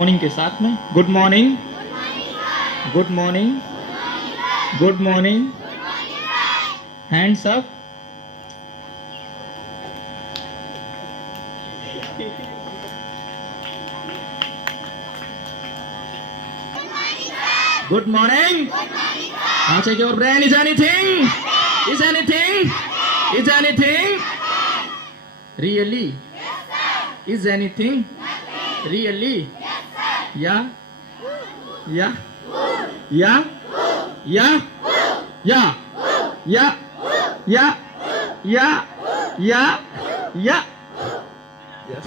Morning के साथ में good morning, good morning, good morning, hands up. Good morning. now check your brain. Is anything, is anything, is anything really, is anything really? Yeah, yeah, yeah, yeah, yeah, yeah, yeah, yeah, yeah, yeah. Yes.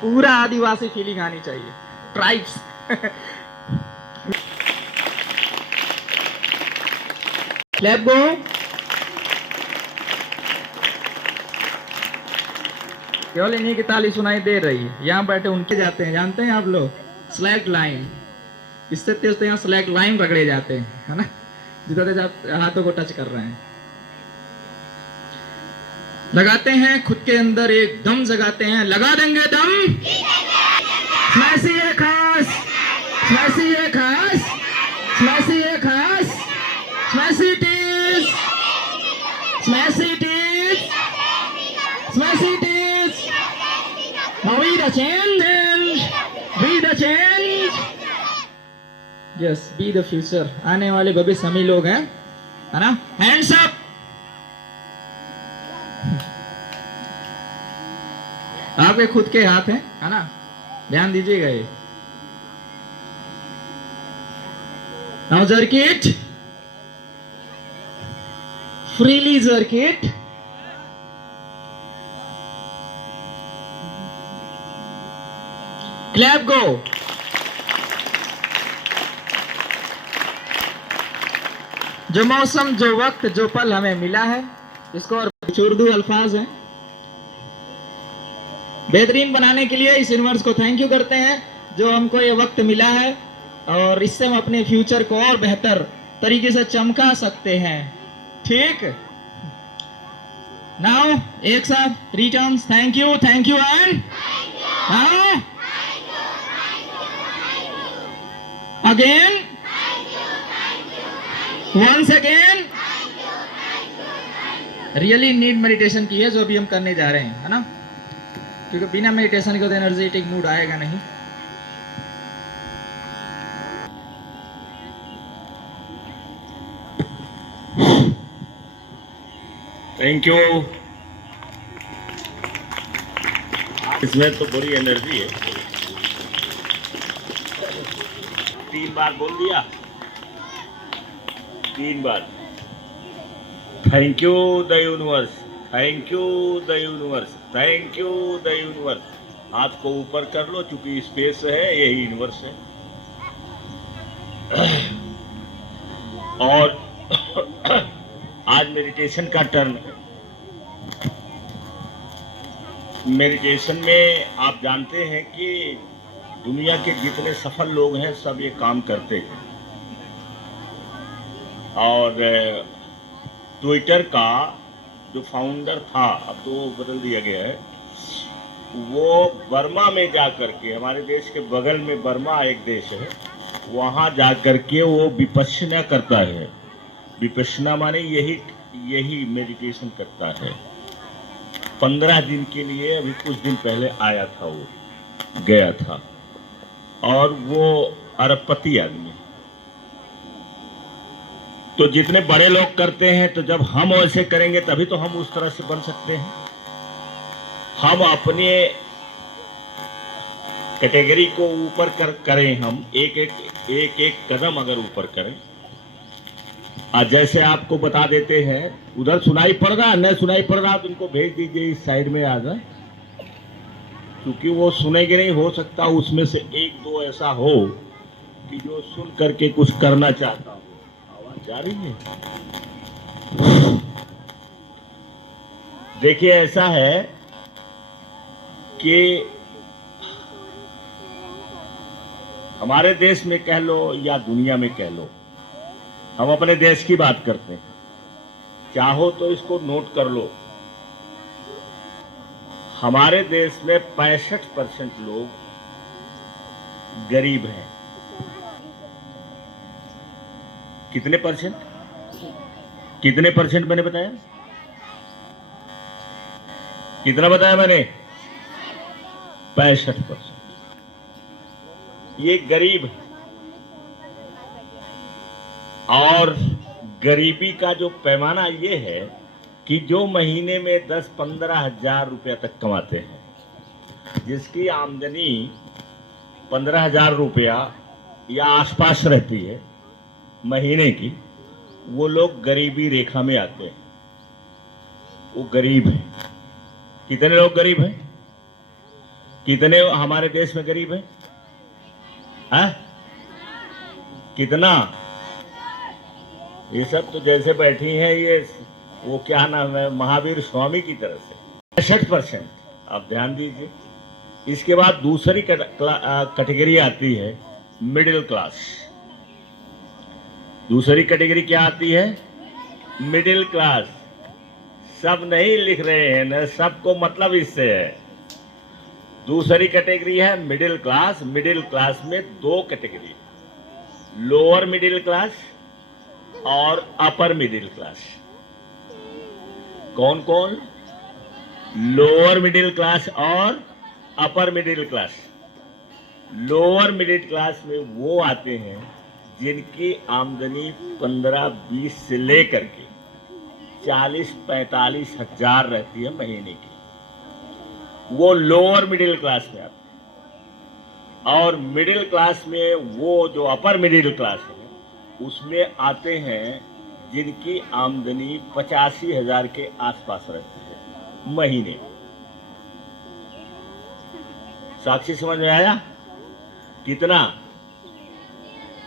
पूरा आदिवासी feeling आनी चाहिए, tribes. Clap गो। केवल इन्हीं की ताली सुनाई दे रही है। यहाँ बैठे उनके जाते हैं, जानते हैं आप लोग, स्लैग लाइन। इससे तेज तो यहाँ स्लैग लाइन रगड़े जाते हैं, है ना, जितना तेज आप हाथों को टच कर रहे हैं। लगाते हैं खुद के अंदर एक दम, जगाते हैं, लगा देंगे दम। स्मैशी है खास, स्मैशी है खास, स्मैशी है खास, स्मैशी टीज, स्मैशी टीज, स्मैशी टीज। Be the change, be the change. Yes, be the future. आने वाले भविष्य हम ही लोग हैं, है ना। Hands up. आपके खुद के हाथ हैं, है ना, ध्यान दीजिएगा ये। Now jerk it, freely jerk it. Clap go. जो मौसम, जो वक्त, जो पल हमें मिला है, इसको और उर्दू अल्फाज हैं, बेहतरीन बनाने के लिए इस यूनिवर्स को थैंक यू करते हैं जो हमको ये वक्त मिला है, और इससे हम अपने फ्यूचर को और बेहतर तरीके से चमका सकते हैं। ठीक, नाउ एक साथ three terms, thank you and now again, once again. Really need meditation की है जो अभी हम करने जा रहे हैं, है ना, क्योंकि बिना मेडिटेशन के तो एनर्जेटिक मूड आएगा नहीं। Thank you. इसमें तो बड़ी एनर्जी है। 3 बार बोल दिया, 3 बार। Thank you the universe, thank you the universe, thank you the universe. हाथ को ऊपर कर लो, चूंकि स्पेस है, यही यूनिवर्स है। और आज मेडिटेशन का टर्न है। मेडिटेशन में आप जानते हैं कि दुनिया के जितने सफल लोग हैं सब ये काम करते हैं। और ट्विटर का जो फाउंडर था, अब तो बदल दिया गया है, वो बर्मा में जा करके, हमारे देश के बगल में बर्मा एक देश है, वहाँ जा करके वो विपश्यना करता है। विपश्यना माने यही मेडिटेशन करता है। 15 दिन के लिए अभी कुछ दिन पहले आया था, वो गया था, और वो अरबपति आदमी। तो जितने बड़े लोग करते हैं, तो जब हम वैसे करेंगे तभी तो हम उस तरह से बन सकते हैं। हम अपने कैटेगरी को ऊपर करें, हम एक कदम अगर ऊपर करें। आज जैसे आपको बता देते हैं, उधर सुनाई पड़ रहा, न सुनाई पड़ रहा तो उनको भेज दीजिए इस साइड में आ जाए, क्योंकि वो सुनेंगे नहीं। हो सकता उसमें से 1-2 ऐसा हो कि जो सुन करके कुछ करना चाहता हो। आवाज जा रही है? देखिए, ऐसा है कि हमारे देश में कह लो या दुनिया में कह लो, हम अपने देश की बात करते हैं। चाहो तो इसको नोट कर लो, हमारे देश में 65% लोग गरीब हैं। कितने परसेंट? कितने परसेंट मैंने बताया? कितना बताया मैंने? 65%। ये गरीब है। और गरीबी का जो पैमाना ये है कि जो महीने में 10-15 हजार रुपया तक कमाते हैं, जिसकी आमदनी 15,000 रुपया या आसपास रहती है महीने की, वो लोग गरीबी रेखा में आते हैं। वो गरीब है। कितने लोग गरीब हैं? कितने हमारे देश में गरीब हैं? है? कितना? ये सब तो जैसे बैठी हैं ये, वो क्या नाम है, महावीर स्वामी की तरह से। 65%। आप ध्यान दीजिए। इसके बाद दूसरी कैटेगरी आती है मिडिल क्लास। दूसरी कैटेगरी क्या आती है? Middle class. सब नहीं लिख रहे हैं ना, सबको मतलब इससे है। दूसरी कैटेगरी है मिडिल क्लास। मिडिल क्लास में दो कैटेगरी, लोअर मिडिल क्लास और अपर मिडिल क्लास। कौन कौन? लोअर मिडिल क्लास और upper middle class. Lower middle class में वो आते हैं जिनकी आमदनी 15-20 से लेकर के 40-45 हजार रहती है महीने की, वो लोअर मिडिल क्लास में आते हैं। और मिडिल क्लास में वो जो अपर मिडिल क्लास है उसमें आते हैं जिनकी आमदनी 85 हजार के आसपास रहती है महीने। साक्षी समझ में आया? कितना?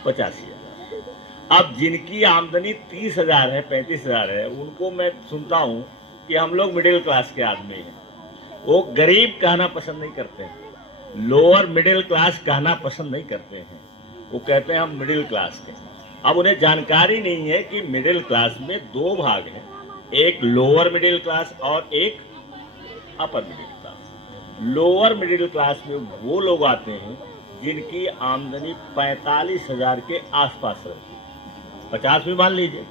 85 हजार। अब जिनकी आमदनी 30 हजार है, 35 हजार है, उनको मैं सुनता हूं कि हम लोग मिडिल क्लास के आदमी हैं। वो गरीब कहना पसंद नहीं करते हैं, लोअर मिडिल क्लास कहना पसंद नहीं करते हैं। वो कहते हैं हम मिडिल क्लास के। अब उन्हें जानकारी नहीं है कि मिडिल क्लास में दो भाग हैं, एक लोअर मिडिल क्लास और एक upper middle class. Lower middle class में वो लोग आते हैं जिनकी आमदनी 45 हजार के आसपास रहती है, 50 भी मान लीजिए।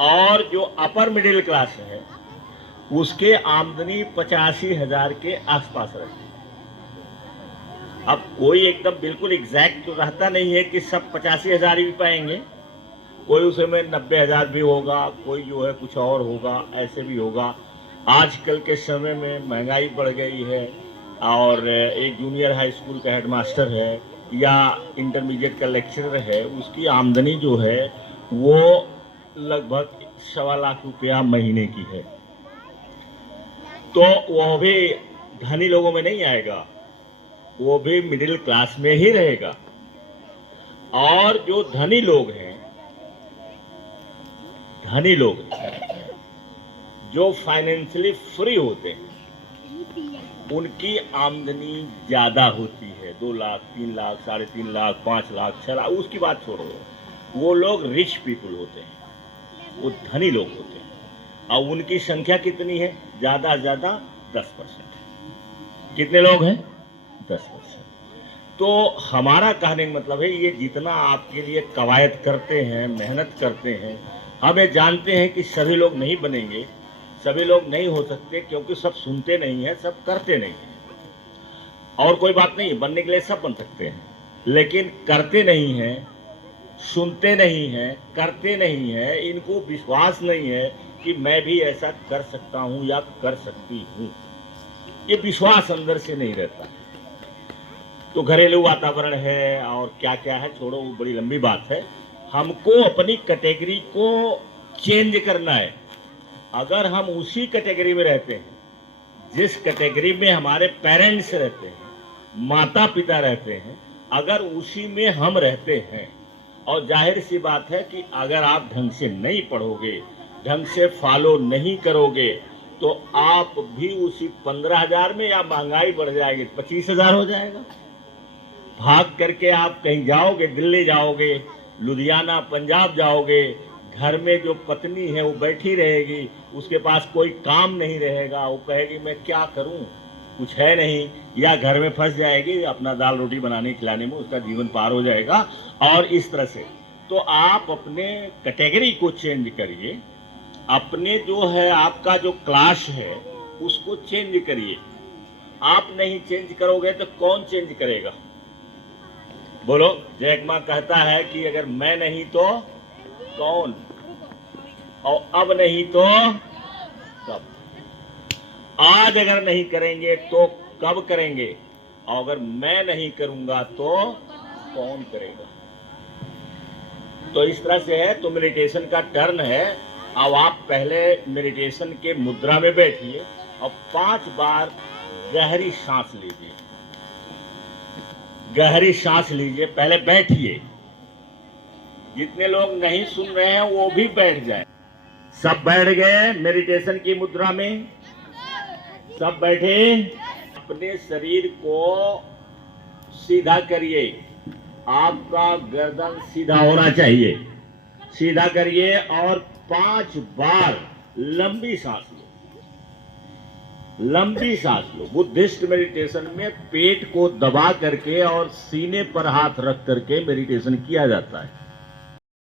और जो अपर मिडिल क्लास है उसके आमदनी 85 हजार के आसपास रहती है। अब कोई एकदम बिल्कुल एग्जैक्ट तो रहता नहीं है कि सब 85 हजार ही पाएंगे, कोई उसमें 90 हजार भी होगा, कोई जो है कुछ और होगा, ऐसे भी होगा। आजकल के समय में महंगाई बढ़ गई है और एक जूनियर हाई स्कूल का हेडमास्टर है या इंटरमीडिएट का लेक्चरर है, उसकी आमदनी जो है वो लगभग 1.25 लाख रुपया महीने की है। तो वह भी धनी लोगों में नहीं आएगा, वो भी मिडिल क्लास में ही रहेगा। और जो धनी लोग हैं, धनी लोग जो फाइनेंशियली फ्री होते हैं, उनकी आमदनी ज्यादा होती है। 2 लाख, 3 लाख, 3.5 लाख, 5 लाख, 6 लाख, उसकी बात छोड़ो। वो लोग रिच पीपुल होते हैं, वो धनी लोग होते हैं। और उनकी संख्या कितनी है? ज्यादा से ज्यादा 10%। कितने लोग हैं? 10%। तो हमारा कहने का मतलब है, ये जितना आपके लिए कवायद करते हैं, मेहनत करते हैं, हम ये जानते हैं कि सभी लोग नहीं बनेंगे, सभी लोग नहीं हो सकते, क्योंकि सब सुनते नहीं हैं, सब करते नहीं हैं। और कोई बात नहीं, बनने के लिए सब बन सकते हैं, लेकिन करते नहीं हैं, सुनते नहीं हैं, करते नहीं हैं। इनको विश्वास नहीं है कि मैं भी ऐसा कर सकता हूं या कर सकती हूं। ये विश्वास अंदर से नहीं रहता। तो घरेलू वातावरण है और क्या क्या है, छोड़ो, वो बड़ी लंबी बात है। हमको अपनी कैटेगरी को चेंज करना है। अगर हम उसी कैटेगरी में रहते हैं जिस कैटेगरी में हमारे पेरेंट्स रहते हैं, माता पिता रहते हैं, अगर उसी में हम रहते हैं, और जाहिर सी बात है कि अगर आप ढंग से नहीं पढ़ोगे, ढंग से फॉलो नहीं करोगे, तो आप भी उसी 15,000 में, या महंगाई बढ़ जाएगी 25,000 हो जाएगा। भाग करके आप कहीं जाओगे, दिल्ली जाओगे, लुधियाना, पंजाब जाओगे, घर में जो पत्नी है वो बैठी रहेगी, उसके पास कोई काम नहीं रहेगा, वो कहेगी मैं क्या करूं, कुछ है नहीं, या घर में फंस जाएगी अपना दाल रोटी बनाने खिलाने में, उसका जीवन पार हो जाएगा। और इस तरह से तो आप अपने कैटेगरी को चेंज करिए, अपने जो है आपका जो क्लास है उसको चेंज करिए। आप नहीं चेंज करोगे तो कौन चेंज करेगा? बोलो। जैक मा कहता है कि अगर मैं नहीं तो कौन, और अब नहीं तो कब। आज अगर नहीं करेंगे तो कब करेंगे, और अगर मैं नहीं करूंगा तो कौन करेगा? तो इस तरह से है। तो मेडिटेशन का टर्न है। अब आप पहले मेडिटेशन के मुद्रा में बैठिए और 5 बार गहरी सांस लीजिए। गहरी सांस लीजिए, पहले बैठिए। जितने लोग नहीं सुन रहे हैं वो भी बैठ जाए। सब बैठ गए मेडिटेशन की मुद्रा में? सब बैठे? अपने शरीर को सीधा करिए। आपका गर्दन सीधा होना चाहिए। सीधा करिए और 5 बार लंबी सांस लो। लंबी सांस लो। बुद्धिस्ट मेडिटेशन में पेट को दबा करके और सीने पर हाथ रख करके मेडिटेशन किया जाता है।